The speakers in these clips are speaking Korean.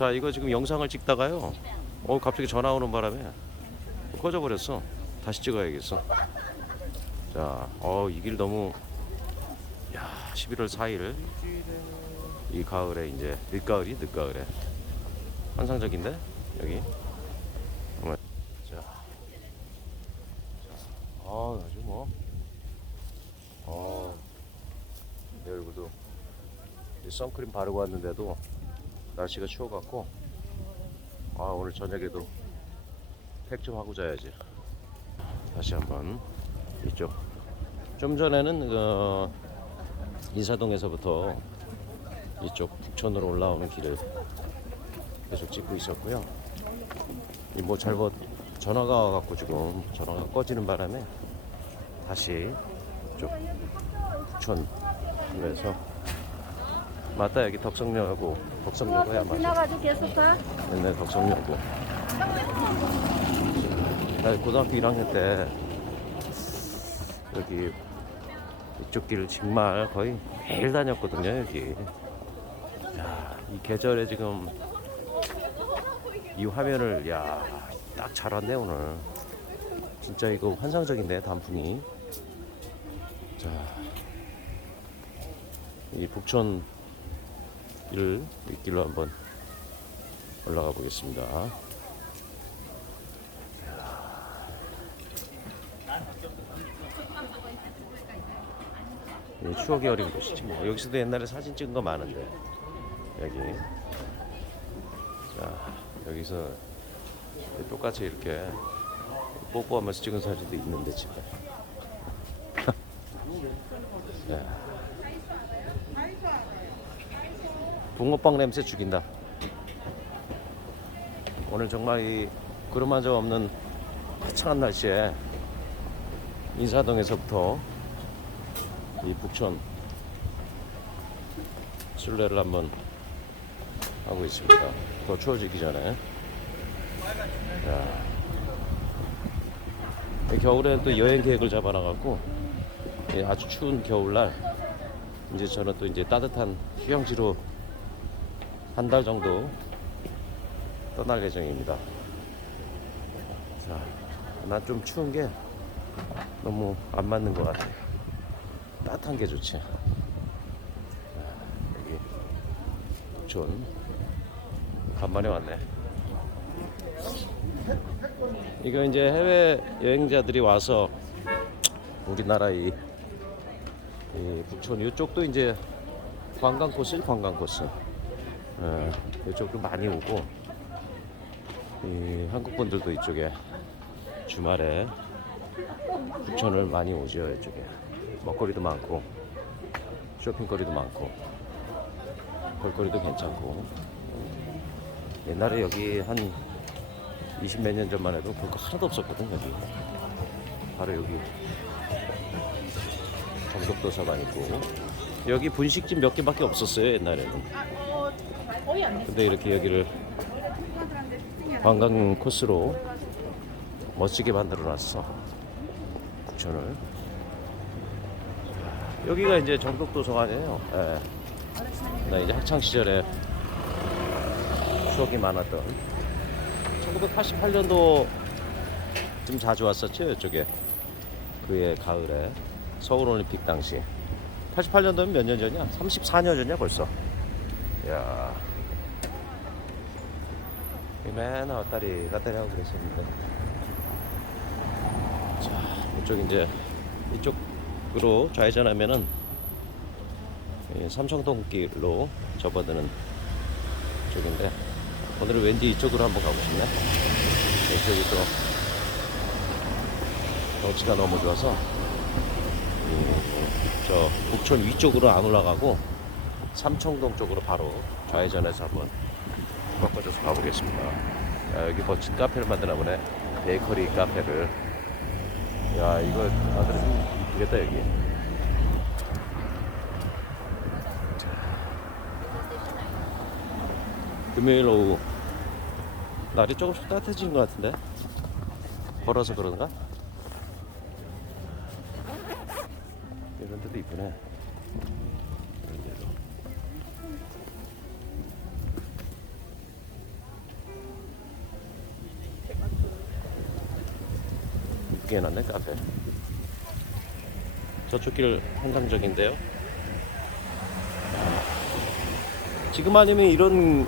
자 이거 지금 영상을 찍다가요. 어 갑자기 전화 오는 바람에 꺼져버렸어. 다시 찍어야겠어. 자어이 길 너무 야 11월 4일. 이 가을에 이제 늦가을이 늦가을에. 환상적인데 여기? 자, 자, 아 아주 뭐. 어, 내 얼굴도. 이 선크림 바르고 왔는데도 날씨가 추워갖고 아 오늘 저녁에도 팩 좀 하고 자야지. 다시 한번 이쪽. 좀 전에는 그 인사동에서부터 이쪽 북촌으로 올라오는 길을 계속 찍고 있었고요. 이뭐 잘못 전화가 와갖고 지금 전화가 꺼지는 바람에 다시 이쪽 북촌에서 맞다 여기 덕성역하고 덕성역이야 맞아 지나가지고 계속 가. 옛날 덕성여고. 나 고등학교 1학년 때 여기 이쪽 길 정말 거의 매일 다녔거든요 여기. 야, 이 계절에 지금 이 화면을 야 딱 잘 왔네 오늘. 진짜 이거 환상적인데 단풍이. 자 이 북촌 길 길로 한번 올라가 보겠습니다. 이 추억이 어린 곳이지 뭐. 여기서도 옛날에 사진 찍은 거 많은데 여기 자 여기서 똑같이 이렇게 뽀뽀하면서 찍은 사진도 있는데 집에 야. 붕어빵 냄새 죽인다. 오늘 정말 이 구름 한점 없는 화창한 날씨에 인사동에서부터 이 북촌 순례를 한번 하고 있습니다. 더 추워지기 전에. 자, 이 겨울에 또 여행 계획을 잡아놔갖고 이 아주 추운 겨울날 이제 저는 또 이제 따뜻한 휴양지로 한 달 정도 떠날 예정입니다. 자, 난좀 추운 게 너무 안 맞는 것 같아. 따뜻한 게 좋지. 자, 여기 북촌 간만에 왔네. 이거 이제 해외 여행자들이 와서 우리나라 이, 이 북촌 이쪽도 이제 관광 코스 관광 코스. 예, 이쪽도 많이 오고 이 한국 분들도 이쪽에 주말에 북촌을 많이 오죠 이쪽에. 먹거리도 많고 쇼핑거리도 많고 볼거리도 괜찮고. 옛날에 여기 한 20 몇 년 전만 해도 볼 거 하나도 없었거든 여기. 바로 여기. 정덕도서관 있고. 여기 분식집 몇 개밖에 없었어요 옛날에는 근데 이렇게 여기를 관광 코스로 멋지게 만들어 놨어. 북촌을. 여기가 이제 정덕도서관이에요? 예. 나 이제 학창 시절에 추억이 많았던 1988년도 좀 자주 왔었죠 이쪽에. 그해 가을에. 서울올림픽 당시. 88년도면 몇 년 전이야? 34년 전이야 벌써. 야 맨날 왔다리 갔다리 하고 그랬었는데. 자 이쪽 이제 이쪽으로 좌회전하면은 이 삼청동 길로 접어드는 쪽인데 오늘은 왠지 이쪽으로 한번 가고 싶네. 이쪽이 또 경치가 너무 좋아서 이, 저 북촌 위쪽으로 안 올라가고 삼청동 쪽으로 바로 좌회전해서 한번 바꿔줘서 가보겠습니다. 야, 여기 멋진 카페를 만드나 보네. 베이커리 카페를. 야, 이거 좀 이쁘겠다, 여기. 금요일 오후. 날이 조금씩 따뜻해지는 것 같은데? 걸어서 그런가? 이런 데도 이쁘네. 이런 데도. 이쁘게 해놨네 카페? 저쪽 길 한상적인데요. 지금 아니면 이런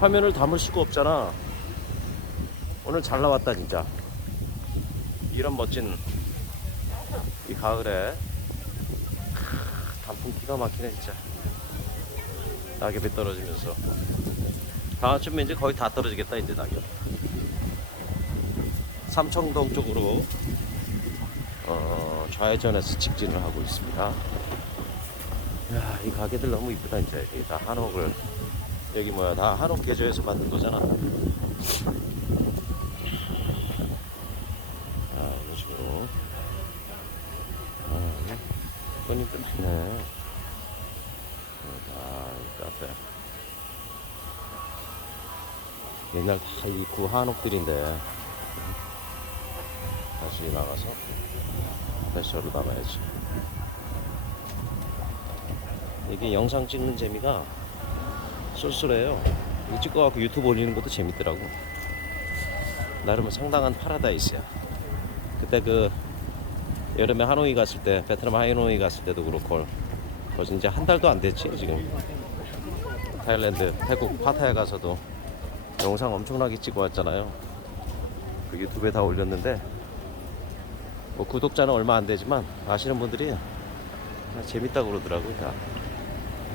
화면을 담을 수가 없잖아. 오늘 잘 나왔다 진짜. 이런 멋진 이 가을에. 크, 단풍 기가 막히네 진짜. 낙엽이 떨어지면서. 다음쯤에 이제 거의 다 떨어지겠다 이제 낙엽 삼청동 쪽으로 어, 좌회전해서 직진을 하고 있습니다. 야, 이 가게들 너무 이쁘다 이제. 여기 다 한옥을 여기 뭐야 다 한옥 개조해서 만든 거잖아. 아, 이런 식으로. 아, 손님들 많네. 아, 이 카페. 옛날 다 이 구 한옥들인데 다시 나가서 배셔로 담아야지. 이게 영상 찍는 재미가 쏠쏠해요. 이거 찍어갖고 유튜브 올리는 것도 재밌더라고. 나름 상당한 파라다이스야. 그때 그 여름에 하노이 갔을 때 베트남 하노이 갔을 때도 그렇고 벌써 이제 한 달도 안 됐지 지금. 타일랜드 태국 파타야 가서도 영상 엄청나게 찍어 왔잖아요. 그 유튜브에 다 올렸는데 뭐 구독자는 얼마 안 되지만 아시는 분들이 아, 재밌다고 그러더라고요. 다.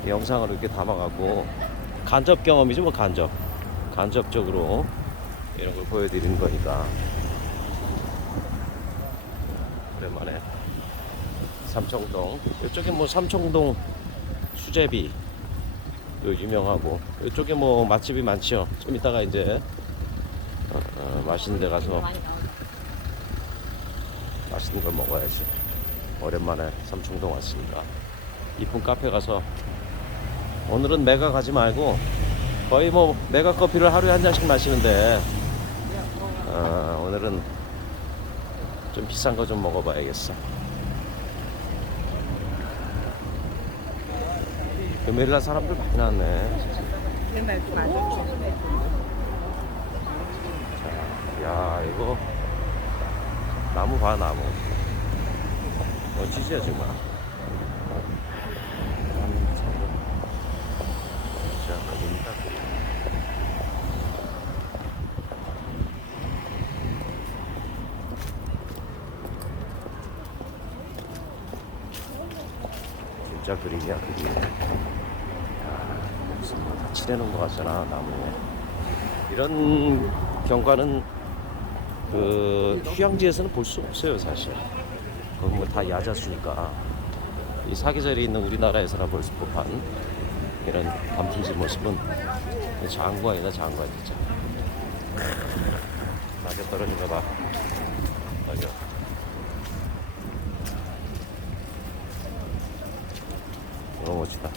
영상으로 이렇게 담아가고 간접 경험이죠 뭐 간접. 간접적으로 이런 걸 보여드리는 거니까. 오랜만에 삼청동. 이쪽에 뭐 삼청동 수제비 요 유명하고 이쪽에 뭐 맛집이 많죠 좀 이따가 이제 어, 어, 맛있는 데 가서 맛있는 걸 먹어야지 오랜만에 삼청동 왔으니까 이쁜 카페 가서 오늘은 메가 가지 말고 거의 뭐 메가 커피를 하루에 한 잔씩 마시는데 어, 오늘은 좀 비싼 거 좀 먹어봐야겠어. 금요일날 사람들 많이 났네. 자, 야 이거 나무 봐 나무. 멋지지 정말. 자. 진짜 그림이야 그림. 야, 무슨 뭐다 칠해놓은 것 같잖아 나무에. 이런 경관은 그 휴양지에서는 볼 수 없어요 사실. 거기 뭐다 야자수니까. 이 사계절이 있는 우리나라에서나 볼 수 법한 이런 단풍집 모습은 장관이다 장관 진짜. 낙엽 떨어진 거 봐. 낙엽. 너무 멋지다.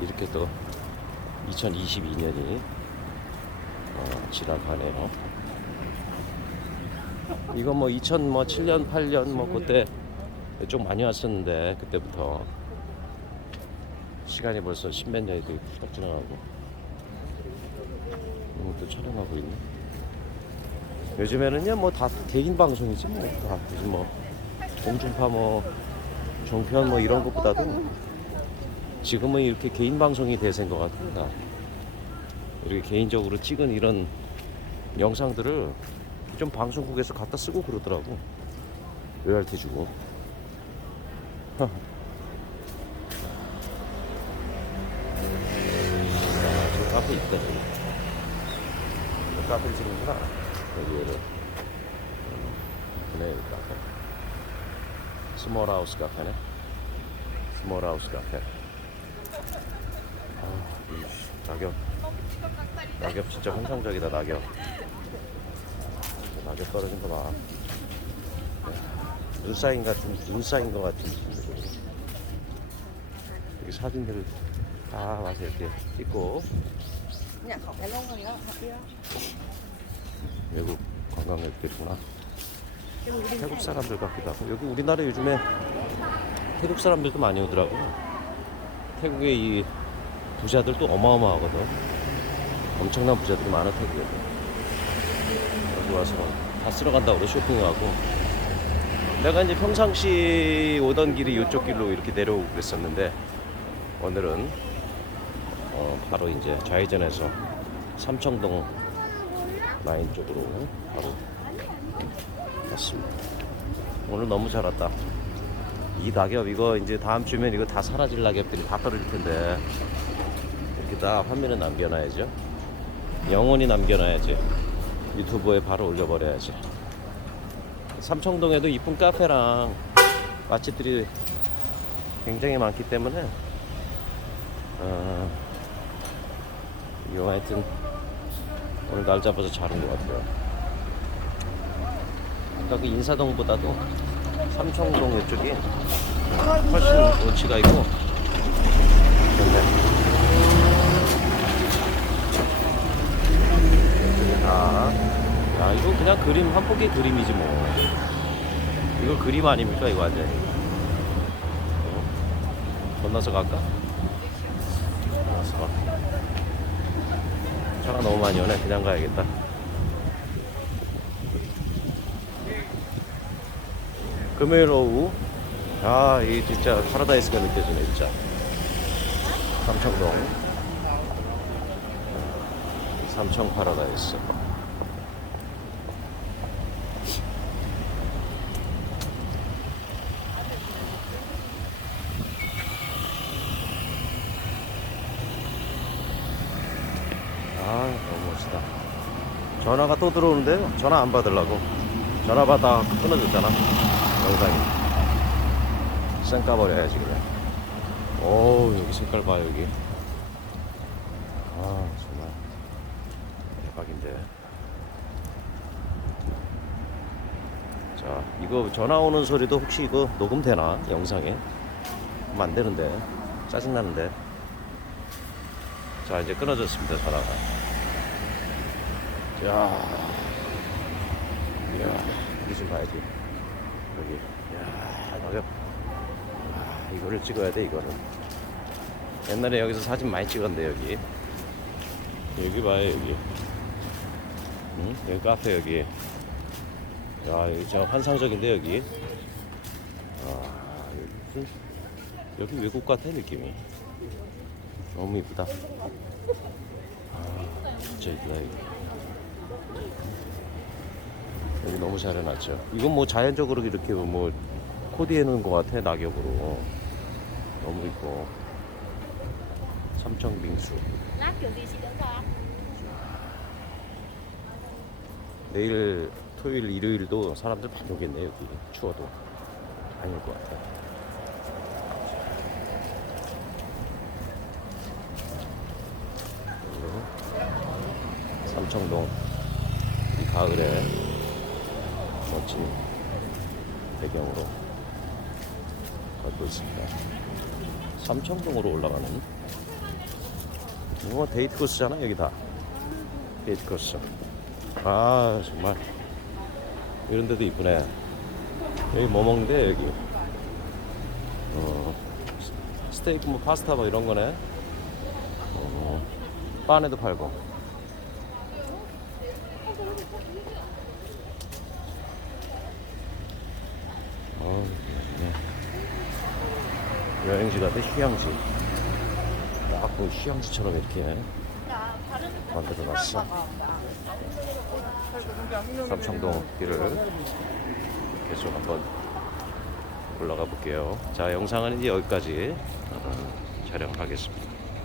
이렇게 또 2022년이 어, 지나가네요. 이거 뭐 2007년, 8년 뭐 그때 좀 많이 왔었는데 그때부터 시간이 벌써 십몇 년이 되게 훌쩍 지나가고 이것도 촬영하고 있네. 요즘에는요 뭐 다 개인 방송이지 뭐다 무슨 뭐 공중파 뭐 종편 뭐 이런 것보다도 지금은 이렇게 개인 방송이 대세인 것 같습니다. 이렇게 개인적으로 찍은 이런 영상들을 좀 방송국에서 갖다 쓰고 그러더라고. 로열티 주고. 아, 저 카페 있다, 저기. 저 카페를 찍는구나. 여기를. 그네, 여기 카페. 스몰 하우스 카페네. 스몰 하우스 카페. 아, 이 낙엽. 낙엽 진짜 환상적이다, 낙엽. 낙엽 떨어진 거 봐. 눈 쌓인 같은, 눈 쌓인 거 같은 느낌으로. 여기 사진들을 다 와서 이렇게 찍고. 외국 관광객들이구나. 태국 사람들 같기도 하고 여기 우리나라 요즘에 태국 사람들도 많이 오더라고. 태국의 이 부자들도 어마어마하거든. 엄청난 부자들이 많아 태국에. 여기 와서 다 쓸어 간다고 그래 쇼핑하고 내가 이제 평상시 오던 길이 이쪽 길로 이렇게 내려오고 그랬었는데 오늘은 어, 바로 이제 좌회전해서 삼청동 라인 쪽으로 바로 갔습니다. 오늘 너무 잘 왔다. 이 낙엽 이거 이제 다음 주면 이거 다 사라질 낙엽들이 다 떨어질 텐데 이렇게 다 화면에 남겨놔야죠. 영원히 남겨놔야지. 유튜브에 바로 올려버려야지. 삼청동에도 이쁜 카페랑 맛집들이 굉장히 많기 때문에 어, 이거 하여튼 오늘 날 잡아서 잘 온 것 같아요. 아까 그 인사동보다도 삼청동 이쪽이 훨씬 원치가 있고 좋네. 아, 야 이거 그냥 그림 한 폭의 그림이지 뭐. 이거 그림 아닙니까 이거 완전히. 어? 건너서 갈까? 건너서 가. 차가 너무 많이 오네. 그냥 가야겠다. 금요일 오후. 아, 이 진짜 파라다이스가 느껴지네, 진짜. 삼청동. 삼청 파라다이스. 아, 너무 멋지다. 전화가 또 들어오는데요. 전화 안 받으려고. 전화 받아 끊어졌잖아. 영상이. 쌩 까버려야지, 그냥. 오, 여기 색깔 봐, 여기. 아, 정말. 대박인데. 자, 이거 전화 오는 소리도 혹시 이거 녹음되나? 영상에? 안 되는데. 짜증나는데. 자, 이제 끊어졌습니다, 전화가. 자, 이야, 여기 좀 봐야지. 여기. 야, 낙엽. 아, 이거를 찍어야 돼, 이거를. 옛날에 여기서 사진 많이 찍었는데, 여기. 여기 봐요, 여기. 응? 여기 카페, 여기. 야, 여기 진짜 환상적인데, 여기. 아, 여기 여기 외국 같아, 느낌이. 너무 이쁘다. 아, 진짜 이쁘다, 이거. 여기 너무 잘 해놨죠. 이건 뭐 자연적으로 이렇게 뭐 코디해 놓은 것 같아, 낙엽으로. 너무 이뻐. đỡ cho 내일 토요일, 일요일도 사람들 많이 오겠네, 여기. 추워도. 올것 같아. 삼청동 이 가을에 멋진 배경으로 걷고 있습니다. 삼청동으로 올라가는 이거 데이트 코스잖아 여기 다 데이트 코스. 아 정말 이런 데도 이쁘네. 여기 뭐 먹는데 여기 어, 스- 스테이크 뭐 파스타 뭐 이런 거네. 어, 바 안에도 팔고. 어, 네. 여행지 같아 휴양지. 딱 그 휴양지처럼 이렇게 만들어 놨어. 삼청동 길을 계속 한번 올라가 볼게요. 자, 영상은 이제 여기까지 어, 촬영하겠습니다.